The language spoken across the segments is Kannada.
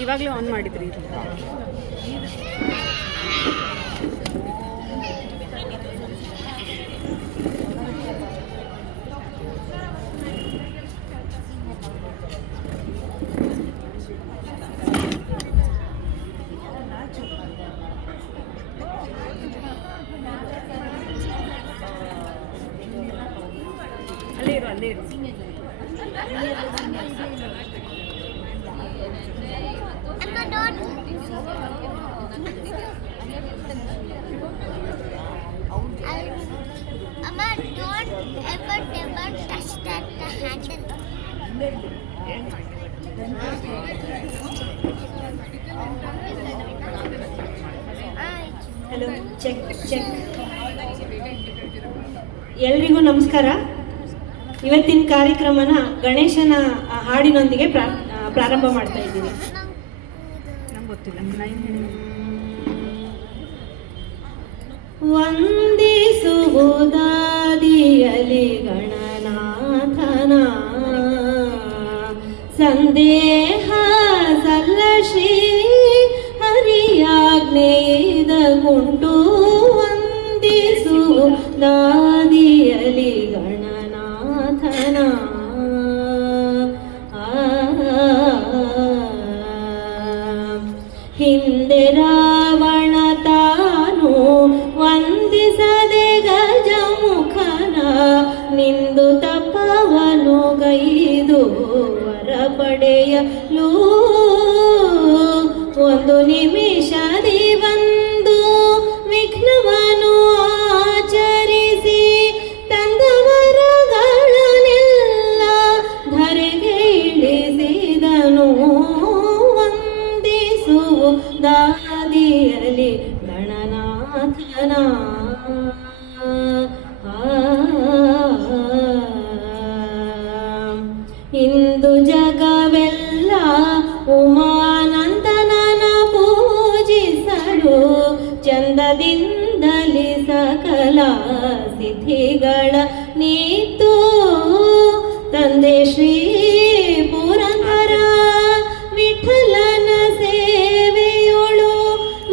ಇವಾಗಲೇ ಆನ್ ಮಾಡಿದ್ರಿ ಇದು. ಅಲ್ಲೇ ಇರು. Amma, don't ever touch that handle. Hello, check. ಎಲ್ರಿಗೂ ನಮಸ್ಕಾರ. ಇವತ್ತಿನ ಕಾರ್ಯಕ್ರಮನ ಗಣೇಶನ ಹಾಡಿನೊಂದಿಗೆ ಪ್ರಾರಂಭ ಮಾಡ್ತಾ ಇದ್ದೀನಿ. ನಂಗೆ ಗೊತ್ತಿಲ್ಲ. ವಂದಿಸುವುದಾದಿಯಲಿ ಗಣನಾಥನ ಸಂದೇಹ ಸಲ್ಲ ಶ್ರೀ ಹರಿಯಾಜ್ಞೆಯಿದಗುಂಟು ವಂದಿಸುವುದಾದಿಯಲಿ ಗಣನಾಥನ ಹಿಂದೆ ರಾವಣ ತಾನು ವಂದಿಸದೆ ಗಜಮುಖನ ನಿಂದು ತಪವನು ಗೈದು ವರ ಪಡೆಯಲು ಒಂದು ನಿಮಿಷದಿ ಬಂದು ವಿಘ್ನವನು ಆಚರಿಸಿ ತಂದ ವರಗಳನ್ನೆಲ್ಲ ಧರೆಗೆ ಇಳಿಸಿದನು. ದಾದಿಯಲಿ ಗಣನಾಥನ ಇಂದು ಜಗವೆಲ್ಲ ಉಮಾನಂದನನ ಪೂಜಿಸಲು ಚಂದದಿಂದಲಿ ಸಕಲ ಸಿದ್ಧಿಗಳ ನೀತು ತಂದೆ ಶ್ರೀ ಪುರಂದರ ವಿಠಲನ ಸೇವೆಯೊಳು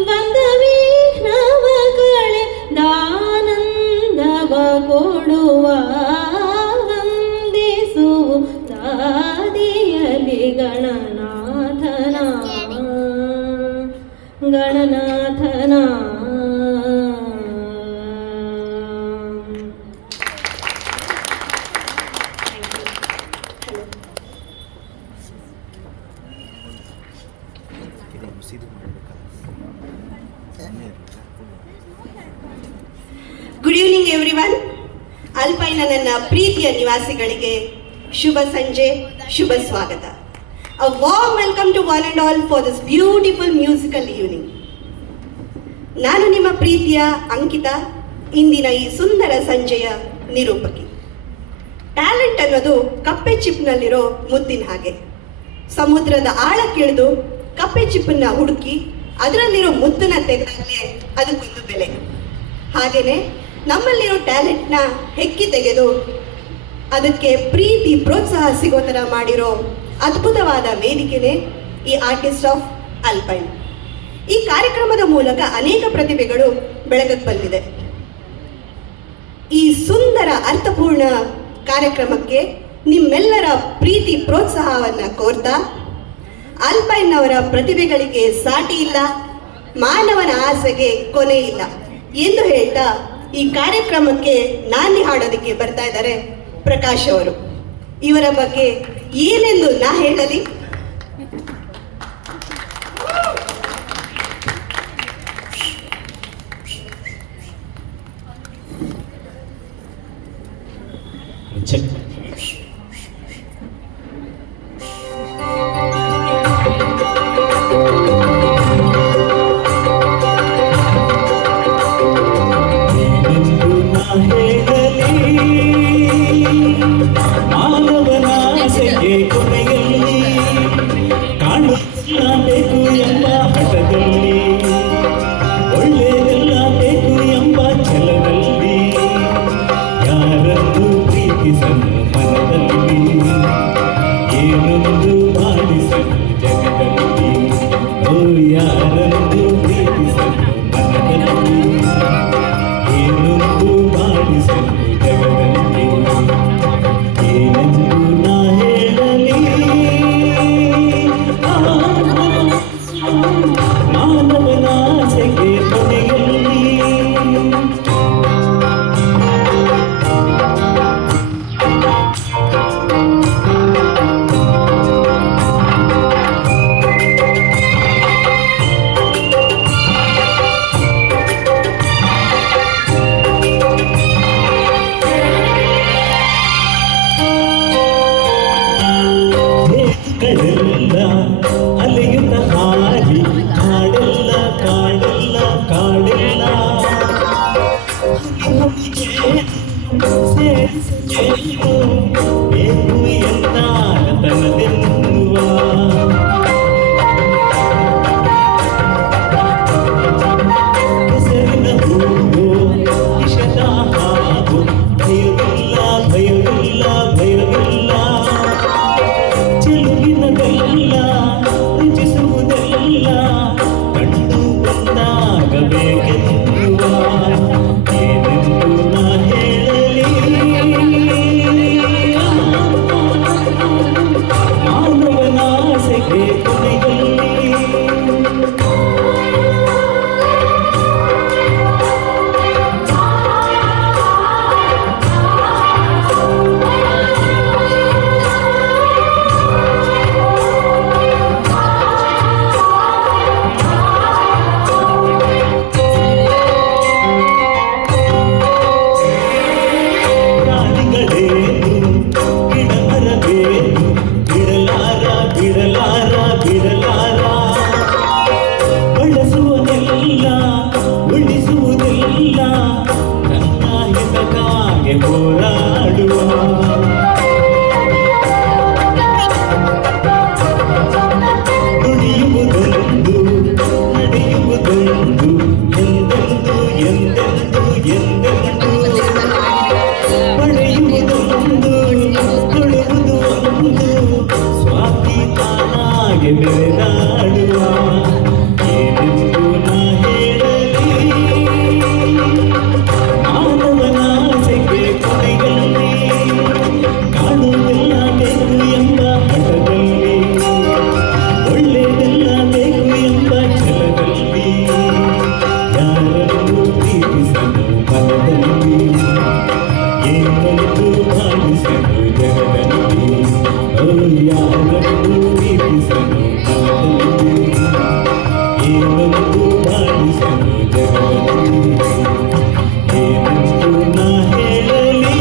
ಬಂದ ವಿಘ್ನವಗಳೇ ದಾನಂದವ ಕೊಡುವ ವಂದಿಸುವುದಾದಿಯಲಿ ಗಣನಾಥನ. Good evening everyone. ಅಲ್ಪೈನ ನನ್ನ ಪ್ರೀತಿಯ ನಿವಾಸಿಗಳಿಗೆ ಶುಭ ಸಂಜೆ, ಶುಭ ಸ್ವಾಗತ. A warm welcome to one and all for this beautiful musical evening. ನಾನು ನಿಮ್ಮ ಪ್ರೀತಿಯ ಅಂಕಿತಾ, ಇಂದಿನ ಈ ಸುಂದರ ಸಂಜೆಯ ನಿರೂಪಕಿ. ಟ್ಯಾಲೆಂಟ್ ಅನ್ನೋದು ಕಪ್ಪೆ ಚಿಪ್ನಲ್ಲಿರೋ ಮುತ್ತಿನ ಹಾಗೆ. ಸಮುದ್ರದ ಆಳಕ್ಕಿಳಿದು ಕಪ್ಪೆ ಚಿಪ್ಪನ್ನ ಹುಡುಕಿ ಅದರಲ್ಲಿರೋ ಮುತ್ತನ್ನ ತೆಗೆದಾಗಲೇ ಅದಕ್ಕೊಂದು ಬೆಲೆ. ಹಾಗೇನೆ ನಮ್ಮಲ್ಲಿರೋ ಟ್ಯಾಲೆಂಟ್ನ ಹೆಕ್ಕಿ ತೆಗೆದು ಅದಕ್ಕೆ ಪ್ರೀತಿ ಪ್ರೋತ್ಸಾಹ ಸಿಗೋ ಥರ ಮಾಡಿರೋ ಅದ್ಭುತವಾದ ವೇದಿಕೆನೇ ಈ ಆರ್ಟಿಸ್ಟ್ ಆಫ್ ಅಲ್ಪೈನ್. ಈ ಕಾರ್ಯಕ್ರಮದ ಮೂಲಕ ಅನೇಕ ಪ್ರತಿಭೆಗಳು ಬೆಳಗಕ್ಕೆ ಬಂದಿದೆ. ಈ ಸುಂದರ ಅರ್ಥಪೂರ್ಣ ಕಾರ್ಯಕ್ರಮಕ್ಕೆ ನಿಮ್ಮೆಲ್ಲರ ಪ್ರೀತಿ ಪ್ರೋತ್ಸಾಹವನ್ನು ಕೋರ್ತಾ, ಅಲ್ಪೈನ್ ಅವರ ಪ್ರತಿಭೆಗಳಿಗೆ ಸಾಟಿ ಇಲ್ಲ, ಮಾನವನ ಆಸೆಗೆ ಕೊನೆ ಇಲ್ಲ ಎಂದು ಹೇಳ್ತಾ ಈ ಕಾರ್ಯಕ್ರಮಕ್ಕೆ ನಾಂದಿ ಹಾಡೋದಕ್ಕೆ ಬರ್ತಾ ಇದ್ದಾರೆ ಪ್ರಕಾಶ್ ಅವರು. ಇವರ ಬಗ್ಗೆ ಏನೆಂದು ನಾ ಹೇಳಲಿ? ಮಾನವನಾಸೆಗೆ ಕೊನೆಯಲ್ಲಿ ಮಕ್ಕಳೆಲ್ಲ ಅಲೆಯುತ್ತ ಹಾರಿ ಕಾಡೆಲ್ಲ ಕಾಡೆಲ್ಲ ಕಾಡೆಲ್ಲ ಸೇರಿಸೇನು ಬೇಕು ಎಂತ ತನದೆನ್ನುವ ಹೆಸರಿನ ಹೂವು ವಿಷದ ಹಾವು ಭಯವಿಲ್ಲ ಭಯವಿಲ್ಲ ಭಯವಿಲ್ಲ ಚೆಲುವಿನದೆಲ್ಲ ರುಚಿಸುವುದೆಲ್ಲ ಕಂಡು ಬಂದಾಗಬೇಕೆನ್ನುವ ಏನೆಂದು ನಾ ಹೇಳಲಿ ಮಾನವನ ಆಸೆಗೆ ಕೊನೆಯಲ್ಲಿ ಪ್ರಾಣಿಗಳೇನು ಗಿಡ ಮರವೇನು ಬಿಡಲಾರ ಬಿಡಲಾರ ಬಿಡಲಾರ ಬಳಸುವುದೆಲ್ಲ ಉಳಿಸುವುದೆಲ್ಲ ನನ್ನ ಹಿತಕ್ಕಾಗಿ ಹೋರಾಡುವ ನುಡಿಯುವುದೊಂದು ನಡೆಯುವುದೊಂದು ಎಂದೆಂದು ಎಂದೆಂದು ಎಂದೆಂದು ಪಡೆಯುವುದೊಂದು ಕೊಡುವುದು ಒಂದು ಸ್ವಾತಿ ತಾನಾಗಿ ಮೆರೆದಾಡುವ ಏನೆಂದು ನಾ ಹೇಳಲಿ ಮಾನವನ ಆಸೆಗೆ ಕೊನೆಯಲ್ಲಿ ಕಾಣುವುದೆಲ್ಲ ಬೇಕು ಎಂಬ ಹಠದಲ್ಲಿ ಒಳ್ಳೆಯದೆಲ್ಲ ಬೇಕು ಎಂಬ ಛಲದಲ್ಲಿ ಯಾರನ್ನು ಪ್ರೀತಿಸಲು ಮನದಲ್ಲಿ ಏನೊಂದು ಭಾವಿಸಲು ಜಗದಲ್ಲಿ ಯಾರನ್ನು ಪ್ರೀತಿಸಲು ಮನದಲ್ಲಿ ಏನೊಂದು ಭಾವಿಸಲು ಜಗದಲ್ಲಿ ಏನೆಂದು ನಾ ಹೇಳಲಿ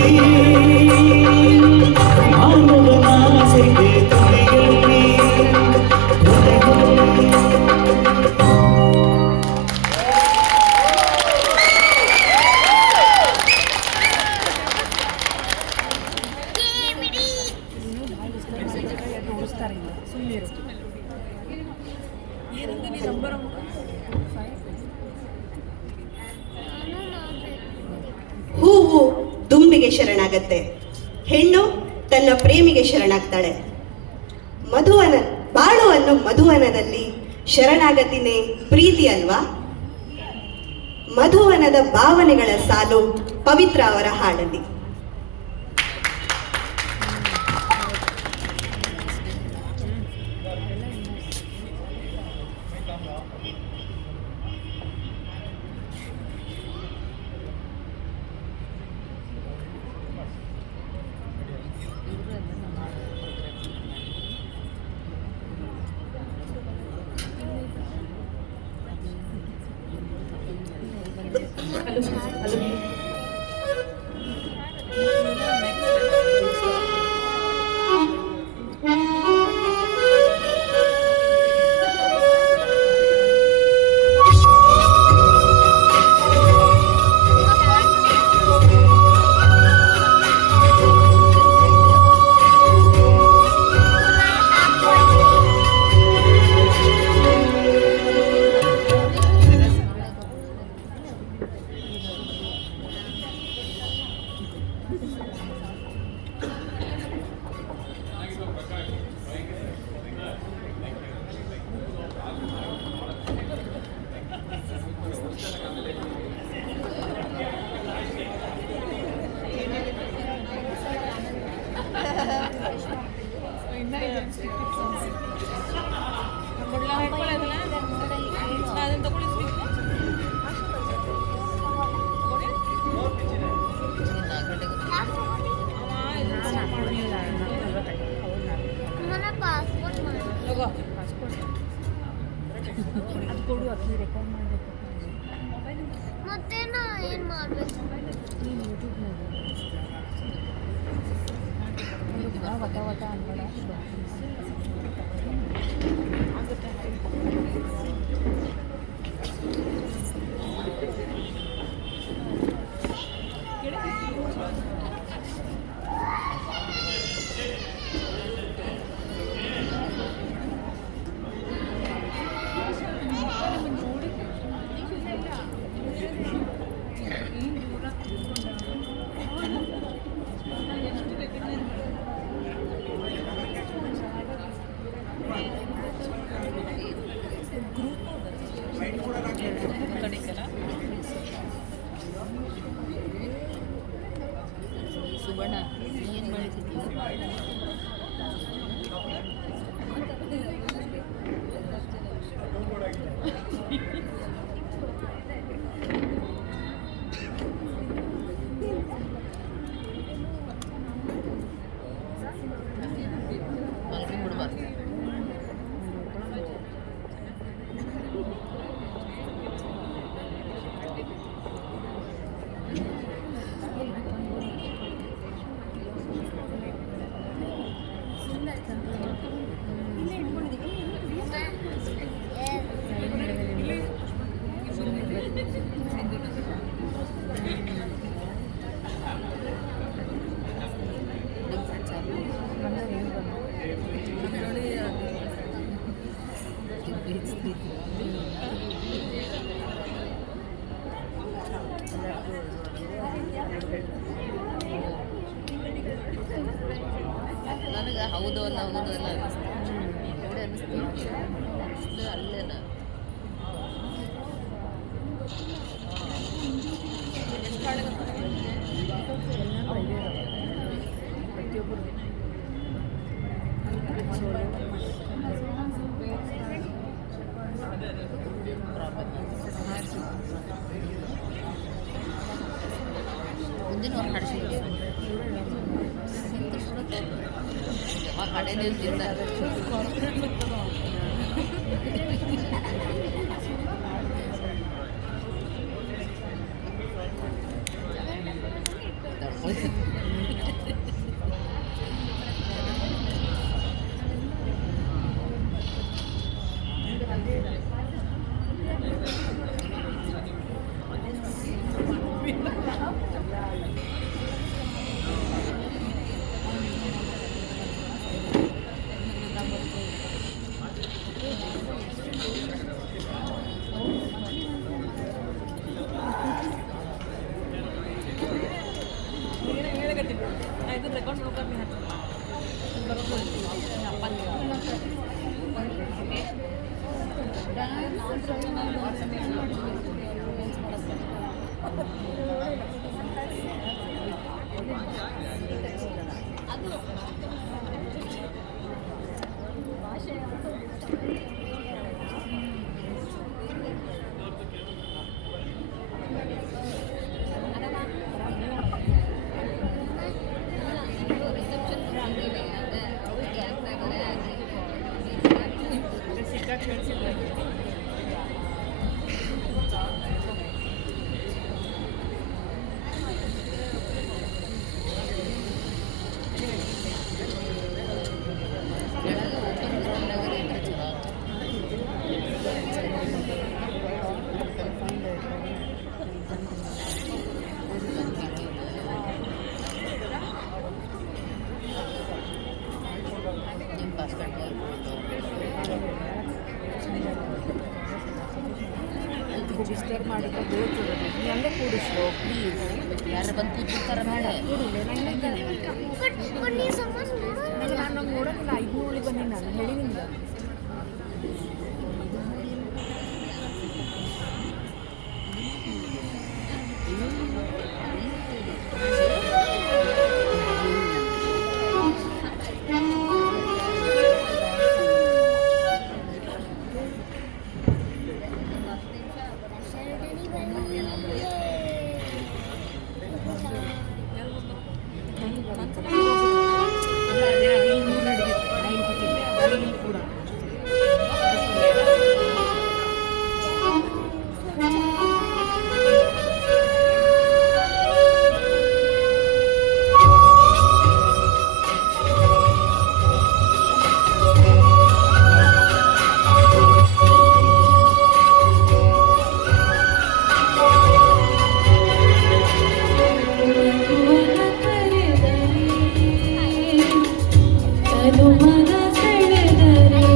ಮಾನವನ ಆಸೆಗೆ ಕೊನೆಯಲ್ಲಿ ನೋಡಿಸ್ತಾರೆ ಇಲ್ಲ ಸುಮ್ಮನೆ ಏನಂತ ನೀ ನಂಬರ್ ಹೂವು ದುಂಬಿಗೆ ಶರಣಾಗತ್ತೆ, ಹೆಣ್ಣು ತನ್ನ ಪ್ರೇಮಿಗೆ ಶರಣಾಗ್ತಾಳೆ. ಬಾಳುವನ್ನು ಮಧುವನದಲ್ಲಿ ಶರಣಾಗತಿನೇ ಪ್ರೀತಿ ಅಲ್ವಾ? ಮಧುವನದ ಭಾವನೆಗಳ ಸಾಲು ಪವಿತ್ರ ಅವರ ಹಾಡಲ್ಲಿ. ಅದು ಕೊಡು, ಅಕ್ಕಿ ರೆಕಾರ್ಡ್ ಮಾಡಬೇಕು. ಮತ್ತೆ ನಾ ಏನು ಮಾಡಬೇಕು? ನೀನು ಯೂಟ್ಯೂಬ್ನಾಗ ವಟ ವಟ ಅನ್ಬೇಡ. ರಿಜಿಸ್ಟರ್ ಮಾಡಿದ್ರೆ ಬೋರ್ಡ್ ನೀ ಹಂಗೆ ಕೂಡಿಸ್ಕೋ ಪ್ಲೀಸ್. ಯಾರು ಬಂದು ಕೂತಿರ್ತಾರೆ ಬೇಡ ಕೂಡಿಲ್ಲ ನಾನು ನಮ್ಗೆ ನೋಡೋದಿಲ್ಲ 500 ಬಂದಿ ನಾನು ಹೇಳಿ ನಿಮ್ಗೆ ಮನ ಸೆಳೆದರೆ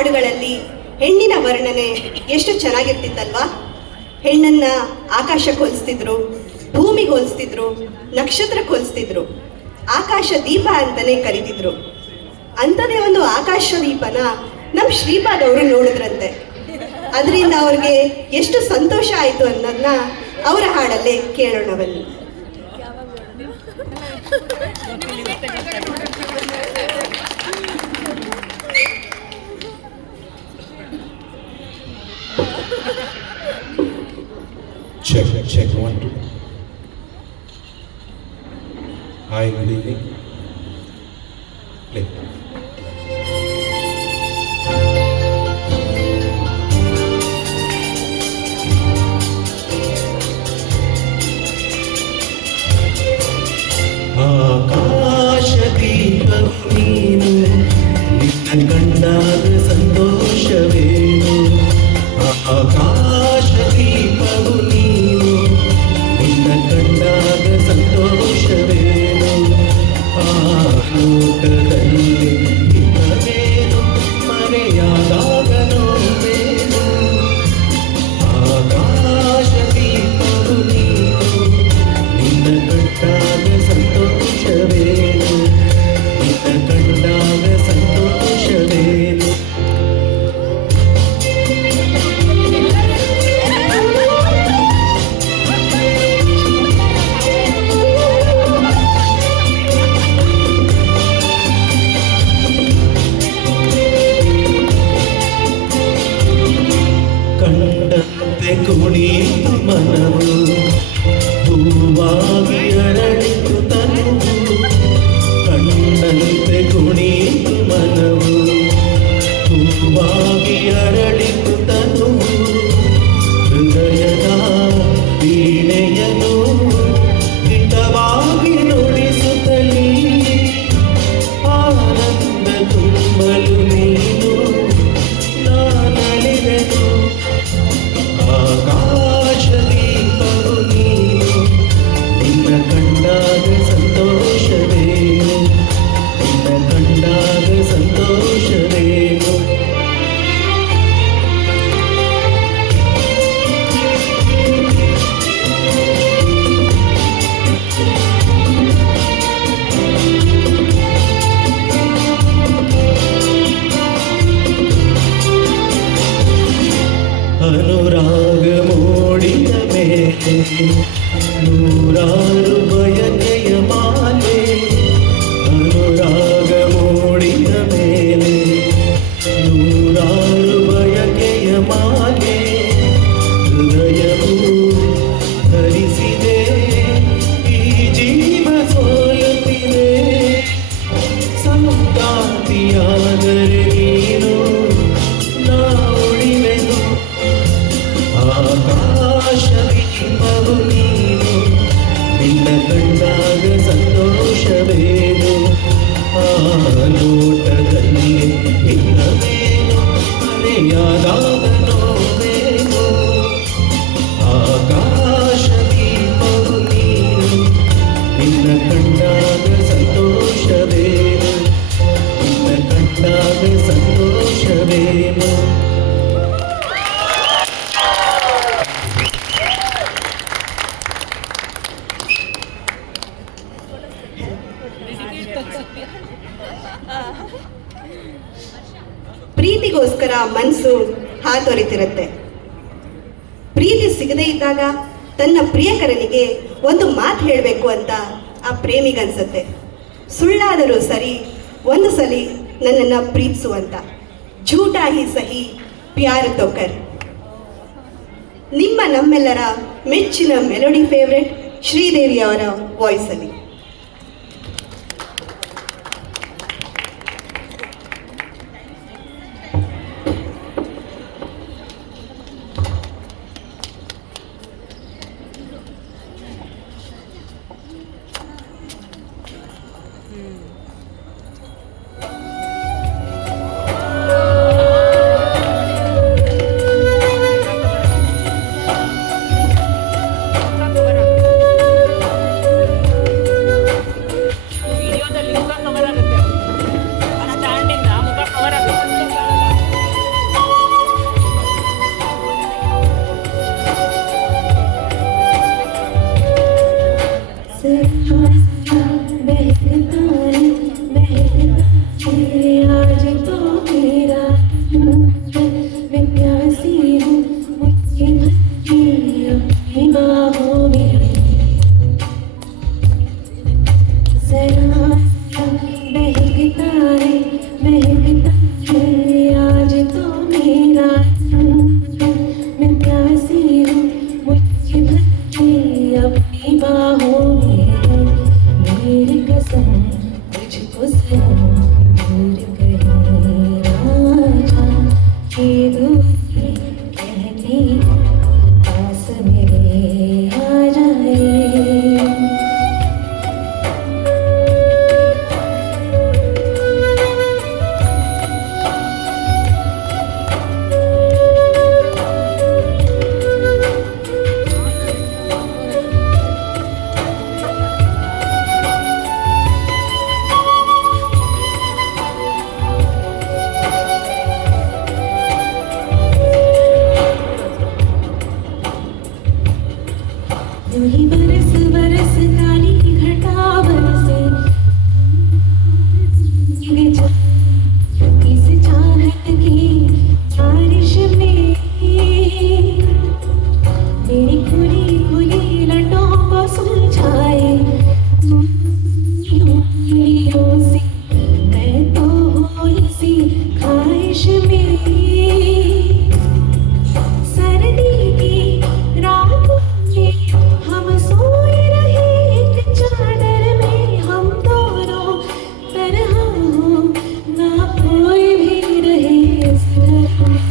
ಹಾಡುಗಳಲ್ಲಿ ಹೆಣ್ಣಿನ ವರ್ಣನೆ ಎಷ್ಟು ಚೆನ್ನಾಗಿರ್ತಿತ್ತಲ್ವಾ? ಹೆಣ್ಣನ್ನ ಆಕಾಶಕ್ಕೆ ಹೋಲಿಸ್ತಿದ್ರು, ಭೂಮಿಗೆ ಹೋಲಿಸ್ತಿದ್ರು, ನಕ್ಷತ್ರಕ್ಕೆ ಹೋಲಿಸ್ತಿದ್ರು, ಆಕಾಶ ದೀಪ ಅಂತಾನೆ ಕರೀತಿದ್ರು. ಅಂಥದೇ ಒಂದು ಆಕಾಶ ದೀಪನ ನಮ್ಮ ಶ್ರೀಪಾದವರು ನೋಡಿದ್ರಂತೆ. ಅದರಿಂದ ಅವ್ರಿಗೆ ಎಷ್ಟು ಸಂತೋಷ ಆಯಿತು ಅನ್ನೋದನ್ನ ಅವರ ಹಾಡಲ್ಲೇ ಕೇಳೋಣ ಬನ್ನಿ. Check 1 2. Hi, good evening. Play. ಆಕಾಶದೀಪವು ನೀನು, ನಿನ್ನ ಕಂಡಾಗ ಸಂತೋಷವೇನು? ಆಕಾಶದೀಪವು ನೀನು, ನಿನ್ನ ಕಂಡಾಗ ಸಂತೋಷವೇನು? ಆ ಲೋಕದಲ್ಲಿ ಹಿತವೇನು, ಮರೆಯಾದಾಗ ನೋವೇನು? ಆಕಾಶದೀಪವು ನೀನು, ನಿನ್ನ ಕಂಡಾಗ ಸಂತೋಷವೇನು? ನಿನ್ನ ಕಂಡಾಗ ಸಂತೋಷವೇನು? ಕಂಡಂತೆ ಕುಣಿಯಿತು ಮನವು, ಹೂವಾಗಿ ಅರಳಿತು ತನುವು. ಕಂಡಂತೆ ಕುಣಿಯಿತು ಮನವು, ಹೂವಾಗಿ ಅರಳಿತು ತನುವು. ಹೃದಯದ ವೀಣೆಯನು ಹಿತವಾಗಿ ನುಡಿಸುತ್ತಲೀ ಆನಂದ ತುಂಬಲು ನೀನು ನಾನಳಿದೆನು. ಆಕಾಶದೀಪವು ನೀನು, ನಿನ್ನ ಕಂಡಾಗ ಸಂತೋಷವೇನು? ನಿನ್ನ ಕಂಡಾಗ ಸಂತೋಷವೇನು? ಅನುರಾಗ ಮೂಡಿದ ಮೇಲೆ ನೂರಾರು ಬಯಕೆಯ ಮಾಲೆ. ಅನುರಾಗ ಮೂಡಿದ ಮೇಲೆ ನೂರಾರು ಬಯಕೆಯ ಮಾಲೆ. ಹೃದಯವು ಧರಿಸಿದೆ, ಈ ಜೀವ ಸೋಲುತ್ತಿದೆ. ಸಂಗಾತಿಯಾದರೆ ನೀನು ನಾ ಉಳಿವೆನು. ಆಕಾಶದೀಪವು ನೀನು, ನಿನ್ನ ಕಂಡಾಗ ಸಂತೋಷವೇನು? ಆ ಲೋಟದಲ್ಲಿ ಹಿತವೇನು, ಮರೆಯಾದಾಗ ನೋವೇನು? ಆಕಾಶದೀಪವು ನೀನು, ನಿನ್ನ ಕಂಡಾಗ ಸಂತೋಷವೇನು? ನಿನ್ನ ಕಂಡಾಗ ಸಂತೋಷವೇನು? ಪ್ರೀತಿಗೋಸ್ಕರ ಮನಸ್ಸು ಹಾತೊರಿತಿರುತ್ತೆ. ಪ್ರೀತಿ ಸಿಗದೇ ಇದ್ದಾಗ ತನ್ನ ಪ್ರಿಯಕರನಿಗೆ ಒಂದು ಮಾತು ಹೇಳಬೇಕು ಅಂತ ಆ ಪ್ರೇಮಿಗನ್ಸುತ್ತೆ. ಸುಳ್ಳಾದರೂ ಸರಿ, ಒಂದು ಸಲಿ ನನ್ನನ್ನು ಪ್ರೀತಿಸುವಂತ. ಝೂಟಾ ಹಿ ಸಹಿ ಪ್ಯಾರ್ ತೋ ಕರ್. ನಿಮ್ಮ ನಮ್ಮೆಲ್ಲರ ಮೆಚ್ಚಿನ ಮೆಲೋಡಿ ಫೇವ್ರೆಟ್ ಶ್ರೀದೇವಿ ಅವರ ವಾಯ್ಸಲ್ಲಿ. आज तो मेरा मैं प्यासी हूँ मुझे भरी अपनी बाहों में जरा महकता है आज तो मेरा मैं प्यासी हूँ मुझे भरी अपनी बाहों में मेरी कसम तुझको सनम दूर कहीं राजा ये दूरी कहती पास मेरे आ जाए वही बरस बरस काली घटा बरसे इस चाहत की बारिश में मेरी खुली खुली लटों को सुलझाए उंगलियों से मैं तो हूँ इसी ख्वाहिश में सर्दी की रात हम सोए रहे एक चादर में हम दोनों तरह हो ना कोई भी रहे इस घर में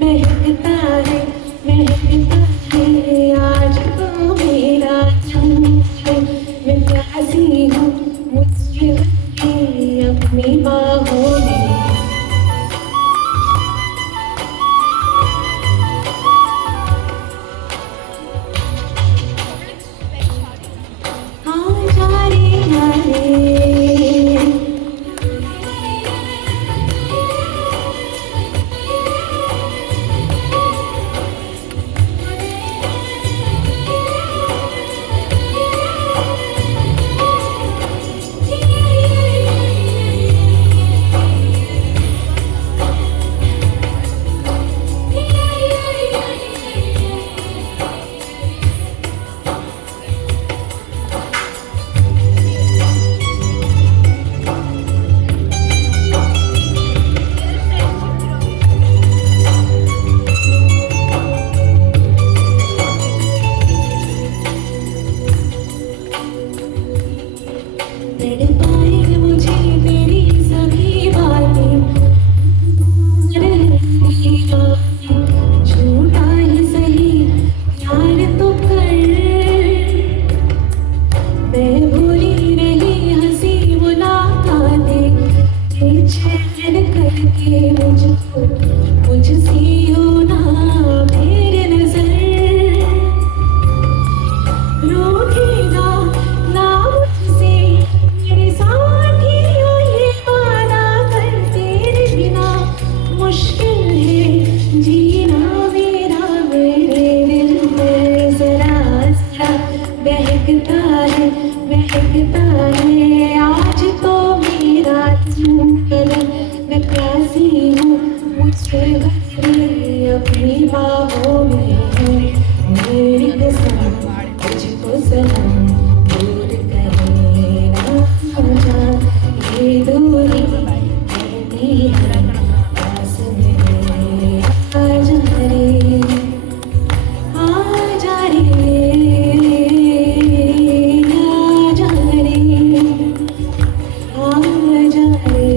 महकता है आज तो मेरा मैं प्यासी हूँ मुझे अपनी बाहों में मुझसी हो ना मेरे नजर रोकेगा ना मुझसे मेरे साथी हो ये वादा कर तेरे बिना मुश्किल है जीना मेरे दिल में जरा जरा बहकता है आज तो मेरा कलम मैं प्यासी हूँ मुझसे भरी अपनी बाहों में मेरी कसम तुझको सनम दूर करे ना ये दूरी कहती है पास मेरे आ जा रे आ जा रे आ जा रे आ जा रे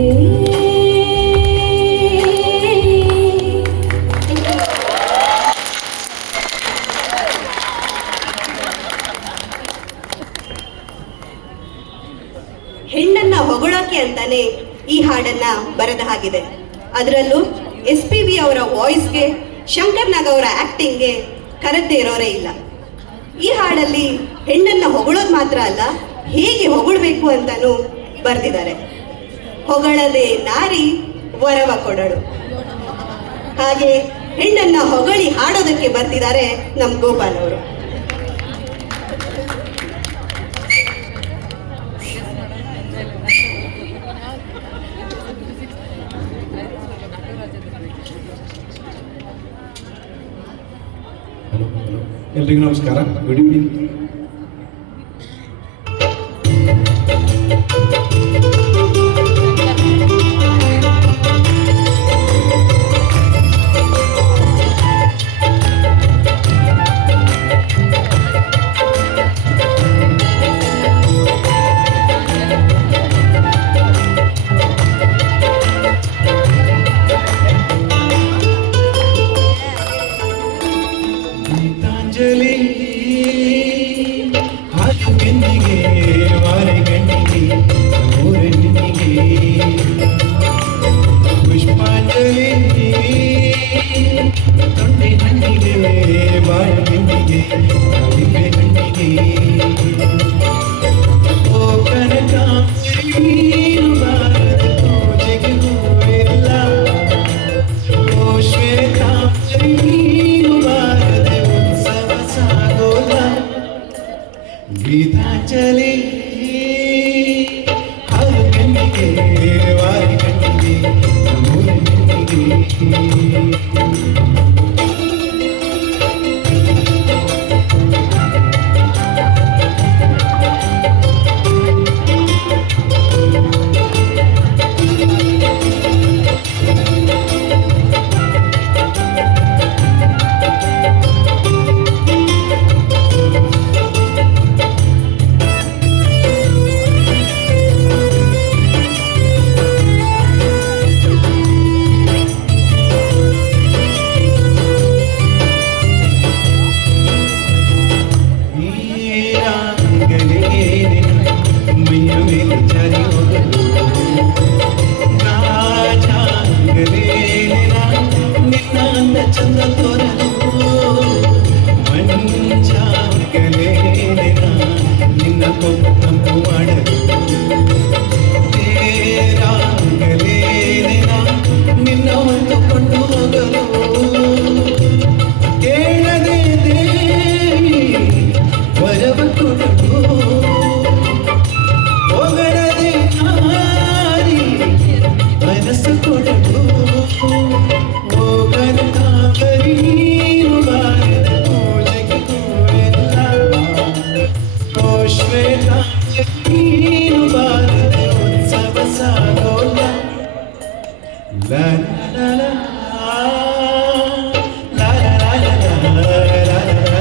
ಹೆಣ್ಣನ್ನ ಹೊಗಳೋಕೆ ಅಂತಾನೆ ಈ ಹಾಡನ್ನ ಬರೆದ ಹಾಗಿದೆ. ಅದರಲ್ಲೂ SPB ಅವರ ವಾಯ್ಸ್ಗೆ, ಶಂಕರ್ ನಾಗ್ ಅವರ ಆಕ್ಟಿಂಗ್ಗೆ ಕರೆದೇ ಇರೋರೇ ಇಲ್ಲ. ಈ ಹಾಡಲ್ಲಿ ಹೆಣ್ಣನ್ನ ಹೊಗಳೋದು ಮಾತ್ರ ಅಲ್ಲ, ಹೇಗೆ ಹೊಗಳಬೇಕು ಅಂತಾನೂ ಬರೆದಿದ್ದಾರೆ. ಹೊಗಳದೆ ನಾರಿ ವರವ ಕೊಡಳು. ಹಾಗೆ ಹೆಣ್ಣನ್ನ ಹೊಗಳಿ ಹಾಡೋದಕ್ಕೆ ಬರ್ತಿದ್ದಾರೆ ನಮ್ಮ ಗೋಪಾಲ್ ಅವರು. ಎಲ್ರಿಗೂ ನಮಸ್ಕಾರ, ಗುಡ್ ಈವ್ನಿಂಗ್. ಗೀತಾಂಜಲಿ ಹಾಲು ಬೆನ್ನಿಗೆ ವಾರೆ ಗಣ್ಣಿಗೆ ಮೂರೆ ನಿನ್ನಿಗೆ ಪುಷ್ಪಾಂಜಲಿ ತೊಂಡೆ ಹಣ್ಣಿಗೆ ಬಾಳೆ ಬೆನ್ನಿಗೆ ಲಿಂಬೆ ಹಣ್ಣಿಗೆ ಓ ಕನಕಾಂಬರಿ ನೀನು ಬಾರದ ಪೂಜೆಗೆ ಹೂವಿಲ್ಲ ಓ ಶ್ವೇತಾಂಬರಿ ನೀನು ಬಾರದ ಉತ್ಸವ ಸಾಗೋಲ್ಲ ಗೀತಾಂಜಲಿ ಹಾಲು ಕಣ್ಣಿಗೆ ವಾರಿ ಕಣ್ಣಿಗೆ ಮೂರು ಕಣ್ಣಿಗೆ ಚಂದ ತೋರಲು ಮಂಜಾಗಲೇನ ನಿನ್ನ ತಂಪು ಮಾಡಲು ತೇರಾಗಲೇನ ನಿನ್ನ ಹೊತ್ತುಕೊಂಡು ಹೋಗಲು ಕೇಳದೆ ದೇವಿ ವರವ ಕೊಡಲು ಹೊಗಳದೆ ನಾರಿ ಮನಸ್ಸು ಕೊಡಲು ನೀನು ಬಾರದ ಪೂಜೆಗೆ ಹೂವಿಲ್ಲ ಓ ಶ್ವೇತಾಂಬರಿ ನೀನು ಬಾರದ ಉತ್ಸವ ಸಾಗೋಲ್ಲ ಲಾ ಲಾ ಲಾ ಲಾ ಲಾ ಲಾ ಲಾ ಲಾ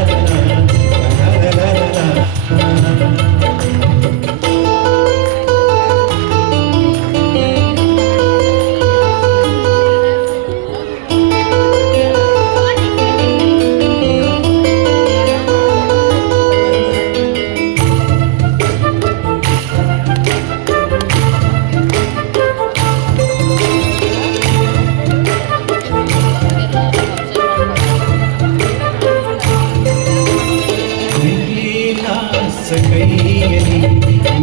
ಕೈಯಲ್ಲಿ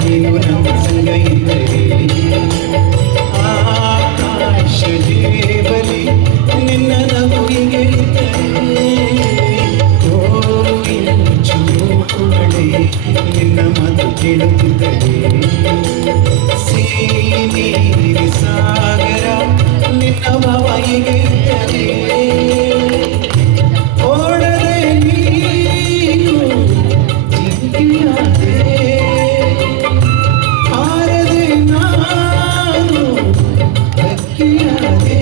ನೀನು ನಮ್ಮ ಸಂಗ ಇದ್ದರೆ ಆಕಾಶ ಜೇಬಲಿ ನಿನ್ನ ನಗುವಿಗೆ ಇದ್ದರೆ ಚೂಕುಗಳೇ ನಿನ್ನ ಮಾತು ಕೇಳುತ್ತಿದ್ದರೆ ನೀರಿ ಸಾಗರ ನಿನ್ನ ಬಾಯಿಗೆ ಇದ್ದರೆ ಓಡದೆ ನೀನು ಹಾರದೆ ನಾನು ಅಕ್ಕಿಯಾದೆ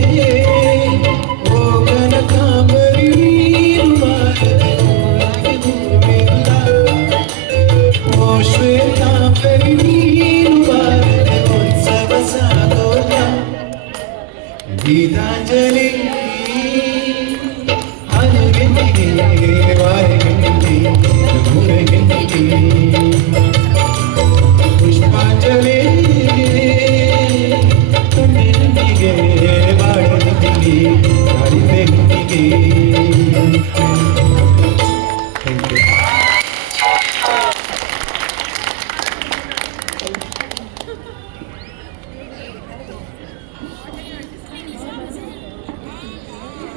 ಓ ಕನಕಾಂಬರಿ ನೀನು ಬಾರದ ಹೂವಿಲ್ಲ ಓ ಶ್ವೇತಾಂಬರಿ ನೀನು ಬಾರದ ಉತ್ಸವ ಸಾಗೋಲ್ಲ ಗೀತಾಂಜಲಿ ಹಾಲು ಬೆನ್ನಿಗೆ ವಾರೆ ಗಣ್ಣಿಗೆ ಮೂರೆ ಗಣ್ಣಿಗೆ ಪುಷ್ಪಾಂಜಲಿ ತೊಂಡೆ ಹಣ್ಣಿಗೆ ಬಾಳೆ ಹಣ್ಣಿಗೆ ಲಿಂಬೆ ಹಣ್ಣಿಗೆ.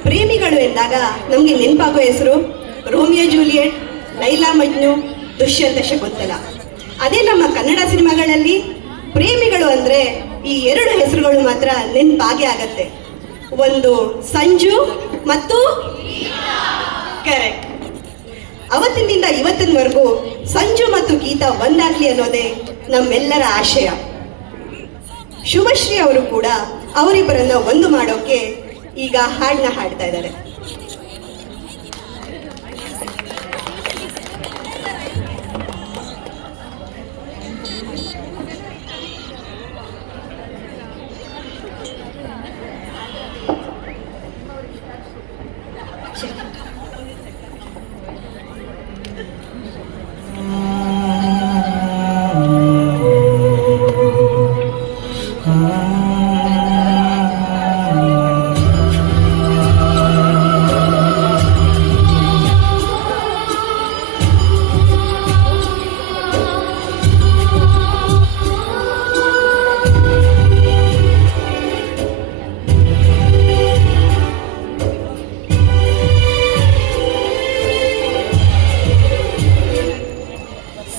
ಪ್ರೇಮಿಗಳು ಎಂದಾಗ ನಮಗೆ ನೆನಪಾಗೋ ಹೆಸರು ರೋಮಿಯೋ ಜೂಲಿಯೆಟ್, ಲೈಲಾ ಮಜ್ನು, ದುಷ್ಯಂತ ಶಕುಂತಲ. ಅದೇ ನಮ್ಮ ಕನ್ನಡ ಸಿನಿಮಾಗಳಲ್ಲಿ ಪ್ರೇಮಿಗಳು ಅಂದರೆ ಈ ಎರಡು ಹೆಸರುಗಳು ಮಾತ್ರ ನೆನಪಾಗೆ ಆಗತ್ತೆ. ಒಂದು ಸಂಜು ಮತ್ತು ಕರೆಕ್ಟ್. ಅವತ್ತಿನಿಂದ ಇವತ್ತಿನವರೆಗೂ ಸಂಜು ಮತ್ತು ಗೀತಾ ಒಂದಾಗ್ಲಿ ಅನ್ನೋದೇ ನಮ್ಮೆಲ್ಲರ ಆಶಯ. ಶುಭಶ್ರೀ ಅವರು ಕೂಡ ಅವರಿಬ್ಬರನ್ನ ಒಂದು ಮಾಡೋಕೆ ಈಗ ಹಾಡನ್ನ ಹಾಡ್ತಾ ಇದ್ದಾರೆ.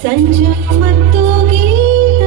ಸಂಜು ಮತ್ತು ಗೀತಾ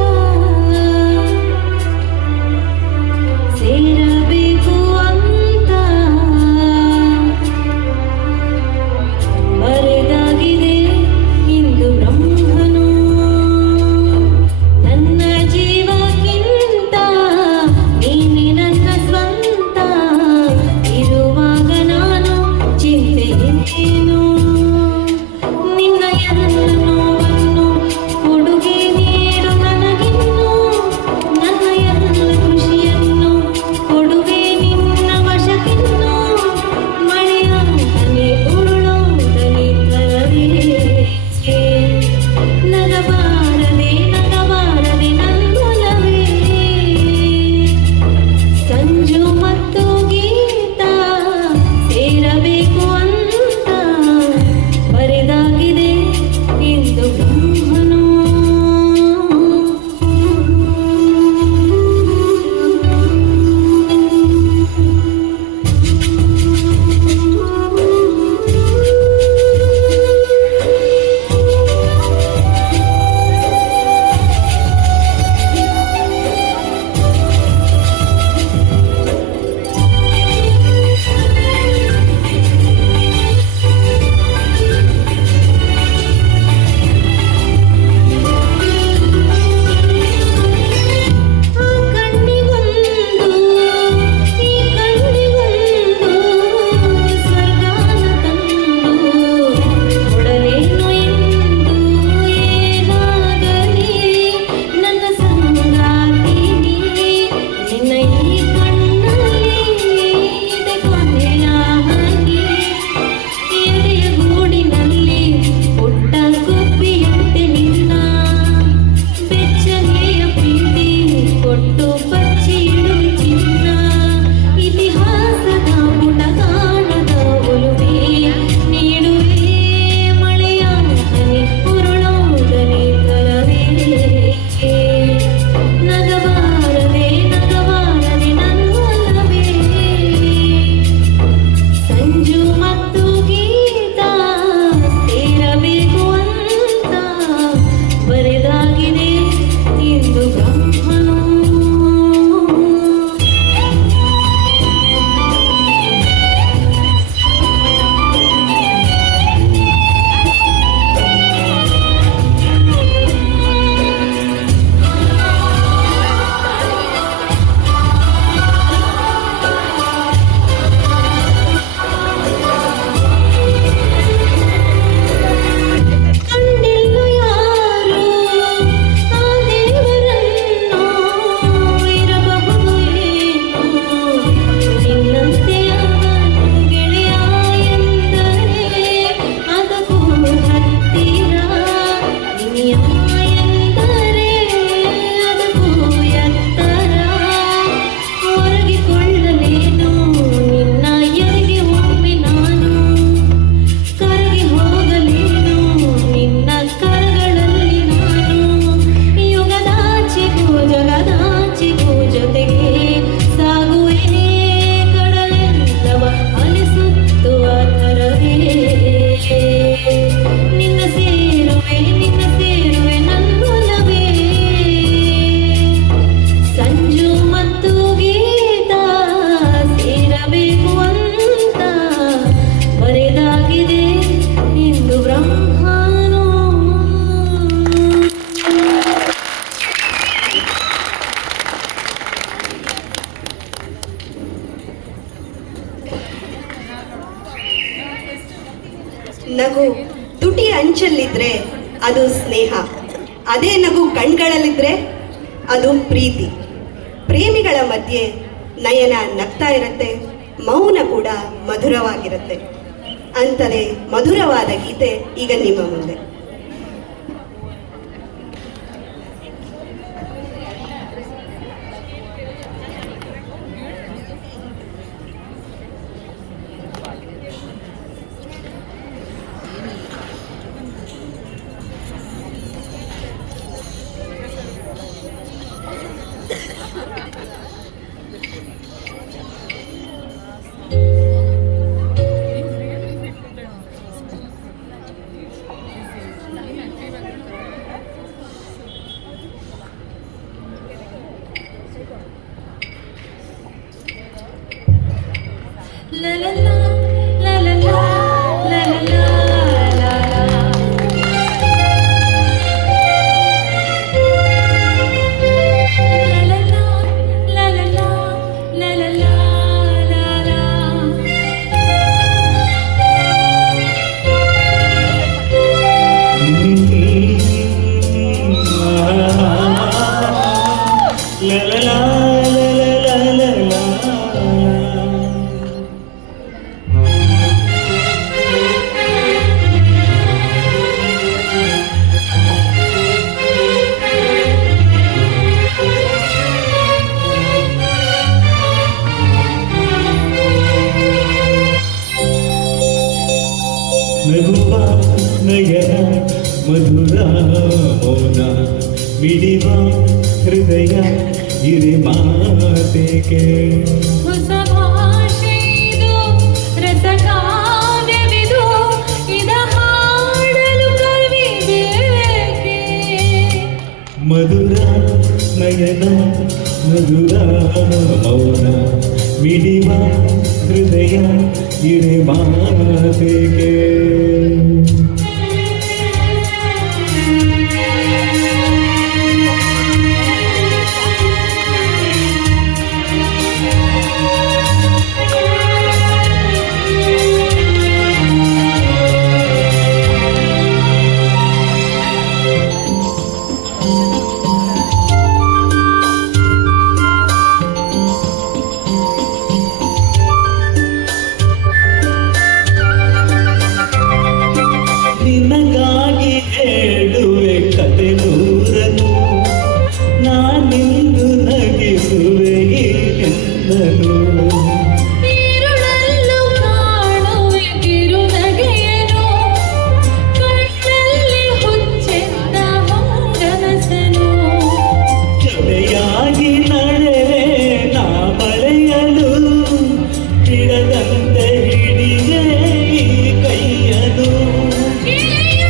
ನಗು ತುಟಿ ಅಂಚಲ್ಲಿದ್ರೆ ಅದು ಸ್ನೇಹ, ಅದೇ ನಗು ಕಣ್ಗಳಲ್ಲಿದ್ರೆ ಅದು ಪ್ರೀತಿ. ಪ್ರೇಮಿಗಳ ಮಧ್ಯೆ ನಯನ ನಗ್ತಾ ಇರುತ್ತೆ, ಮೌನ ಕೂಡ ಮಧುರವಾಗಿರುತ್ತೆ. ಅಂಥದೇ ಮಧುರವಾದ ಗೀತೆ ಈಗ ನಿಮ್ಮ ಮುಂದೆ. La la la la la la la la la la la. La la la la la la la la la la. La la la la la la la la. ನಗುವ ನಯನ ಮಧುರ ಮೌನ ಮಿಡಿವ ಹೃದಯ ಇರೆ ಮಾತೆಗೆ. ಹೊಸ ಭಾಷೆಯಿದು, ರಸಕಾವ್ಯವಿದು, ಇದ ಹಾಡಲು ಕವಿ ಬೇಕೆ. ಮಧುರ ನಯನ ಮಧುರ ಮೌನ ಮಿಡಿವ ಹೃದಯ ಇರೆ ಮಾತೆಗೆ. ನಿನಗಾಗಿ ಹೇಳುವೆ ಕತೆ ನೂರನು, ನಾನಿಂದು ನಗಿಸುವೆ ಎನ್ನನು. ಈರುಳಲ್ಲೂ ಕಾಣುವೆ ಕಿರುನಗೆಯನು, ಕಣ್ಣಲ್ಲಿ ಹುಚ್ಚೆದ್ದ ಹೊಂಗನಸನು. ಜೊತೆಯಾಗಿ ನಡೆವೆ ನಾ ಮಳೆಯಲು, ಹಿಡದಂತೆ ಹಿಡಿದೆ ಈ ಕೈಯನು. ಗೆಳೆಯ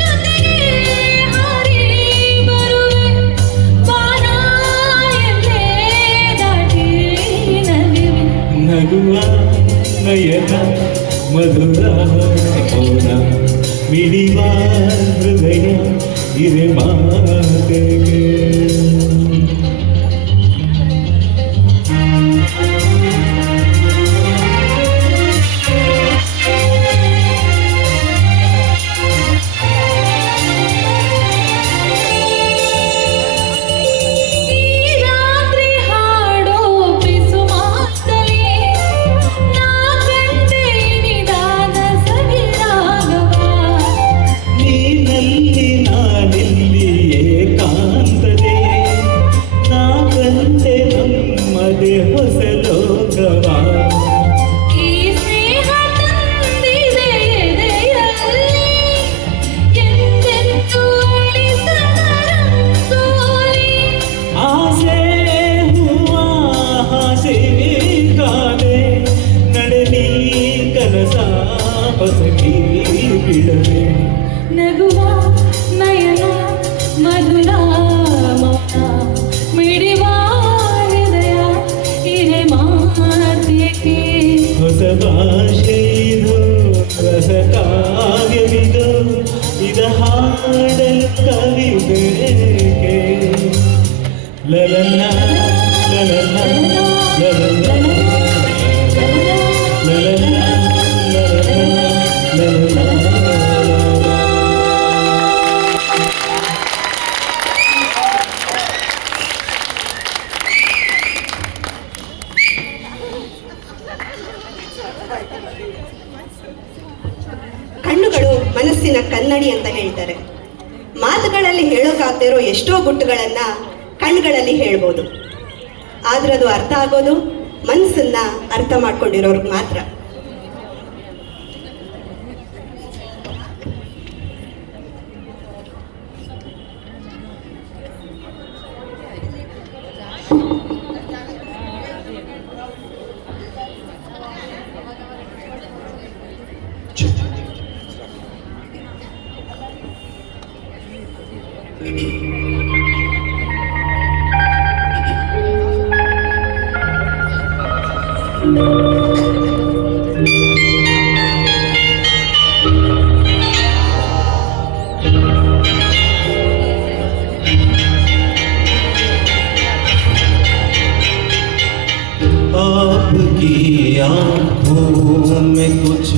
ಜೊತೆಗೆ ಹಾರಿ ಬರುವೆ, ಬಾನ ಎಲ್ಲೇ ದಾಟಿ ನಲಿವೆ. ನಗುವ ನಯನ ಮಧುರ ಮೌನ ಮಿಡಿವ ಹೃದಯ ಇರೆ ಮಾತೆಗೆ. ಈ ರಾತ್ರಿ ಹಾಡೋ ಪಿಸು ಮಾತಲಿ, ನಾ ಕಂಡೆ ನಿದಾನ ಸವಿರಾಗವ. ನೀನಲ್ಲಿ ನಾನಿಲ್ಲಿ ಏಕಾಂತದೆ, ನಾ ಕಂಡೆ ನಮ್ಮದೇ ಹೊಸ ಲೋಕವ. ಈ ಸ್ನೇಹ ತಂದಿದೆ ಎದೆಯಲ್ಲಿ, ಎಂದೆಂದೂ ಅಳಿಸದ ರಂಗೋಲಿ. ಆಸೆ ಹೂವ ಹಾಸೆ ಕಾದೆ, ನಡೆಲಿ ಕನಸ ಬಸಗಿ ಬಿಡವೆ. ನಗುವ ನಯನ ಮಧುರ ಮೌನ ಮಿಡಿವ ಹೃದಯ ಇರೆ ಮಾತೆಗೆ. ಹೊಸ ಭಾಷೆ ಇದು, ರಸ ಕಾವ್ಯವಿದು, ಇದ ಹಾಡಲು ಕವಿ ಬೇಕೆ. ಲಲಲ ಲಲಲ ಲಲಲ ಲಲಲ ಲಲಲ ಲಲಲ. ಗುಟ್ಟುಗಳನ್ನು ಕಣ್ಗಳಲ್ಲಿ ಹೇಳ್ಬೋದು, ಆದ್ರೆ ಅದು ಅರ್ಥ ಆಗೋದು ಮನಸ್ಸನ್ನ ಅರ್ಥ ಮಾಡ್ಕೊಂಡಿರೋರ್ಗೆ ಮಾತ್ರ. आपकी आँखों में कुछ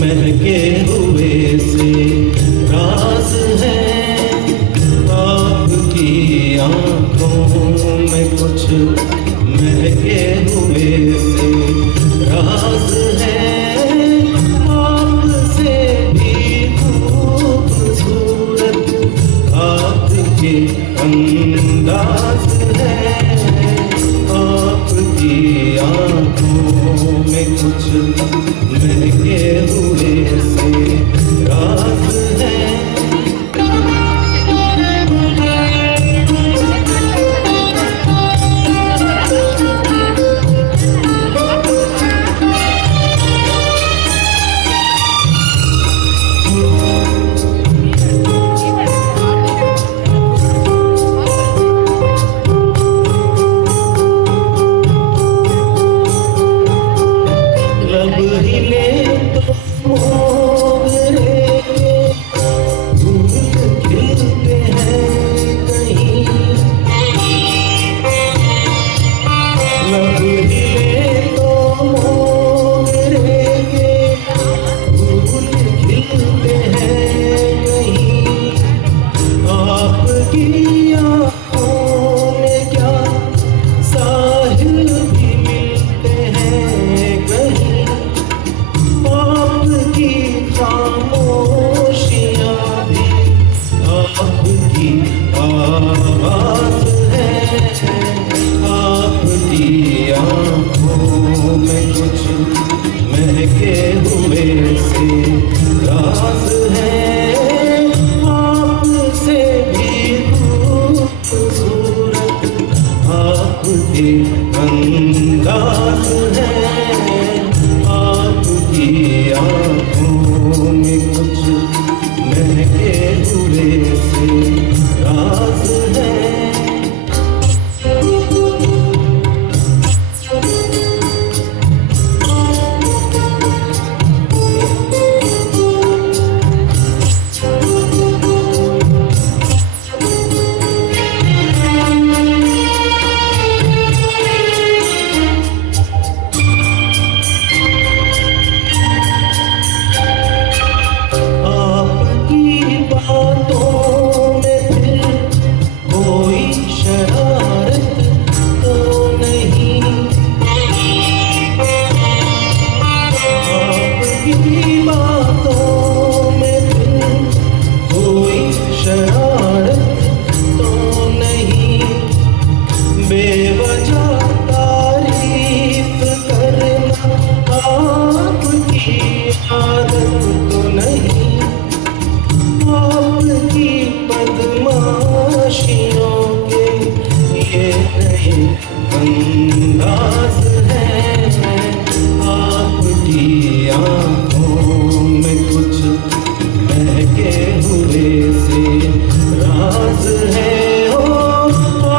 महके हुए से राज है, आपकी आँखों में कुछ महके हुए से राज है, आपसे भी खूबसूरत आपके अंदाज है, आपकी आँखों में कुछ महके हुए से राज है। लब हिले तो मोगरे के फूल खिलते हैं कहीं, लब हिले तो मोगरे के फूल खिलते हैं कहीं, आपकी आँखों में क्या साहिल भी मिलते हैं कहीं, आपकी खामोशियाँ भी आपकी आवाज़ है, आपकी आँखों में कुछ महके हुए से राज है, आपसे भी खूबसूरत आपके अंदाज है, आपकी आँखों में कुछ महके हुए से राज है। आपकी बातों में फिर कोई शरारत तो नहीं, आपकी बातों में फिर कोई शरारत तो नहीं, बेवजह तारीफ करना आपकी आदत तो नहीं, आपकी बदमाशियों के ये नए अंदाज है, आपकी आँखों में कुछ महके हुए से राज है, ओ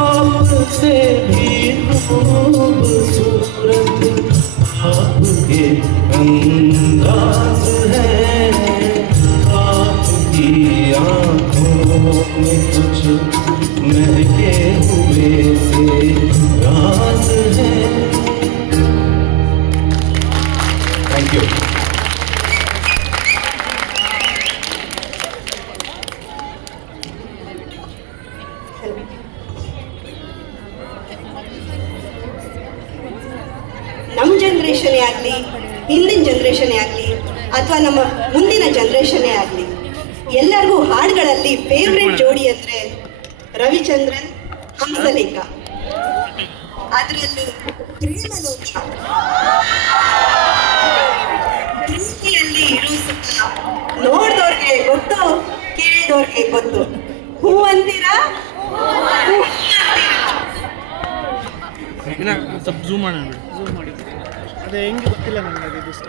आपसे भी खूबसूरत आपके अंदाज है, आपकी आँखों में कुछ महके हुए से राज है। Thank you. ನಮ್ಮ ಜನ್ರೇಷನ್ನೇ ಆಗಲಿ, ಹಿಂದಿನ ಜನ್ರೇಷನ್ನೇ ಆಗಲಿ, ಅಥವಾ ನಮ್ಮ ಮುಂದಿನ ಜನ್ರೇಷನ್ನೇ ಆಗಲಿ, ಎಲ್ಲರಿಗೂ ಹಾಡುಗಳಲ್ಲಿ ಫೇವ್ರೆಟ್ ಜೋಡಿ ಅಂದರೆ ರವಿಚಂದ್ರನ್ ಹಂಸಲೇಖ. ಅದರಲ್ಲೂ ಪ್ರೇಮಲೋಕ, ಪ್ರೀತಿಯಲ್ಲಿ ಇರೋ ಸುಖ ನೋಡ್ದವ್ರಿಗೆ ಗೊತ್ತು, ಕೇಳಿದವ್ರಿಗೆ ಗೊತ್ತು. ಹೂ ಅಂತೀರಾ? ಸ್ವಲ್ಪ ಝೂಮ್ ಮಾಡೋಣ. ಅದೇ ಹೆಂಗೆ ಗೊತ್ತಿಲ್ಲ ನನಗೆ ಅದು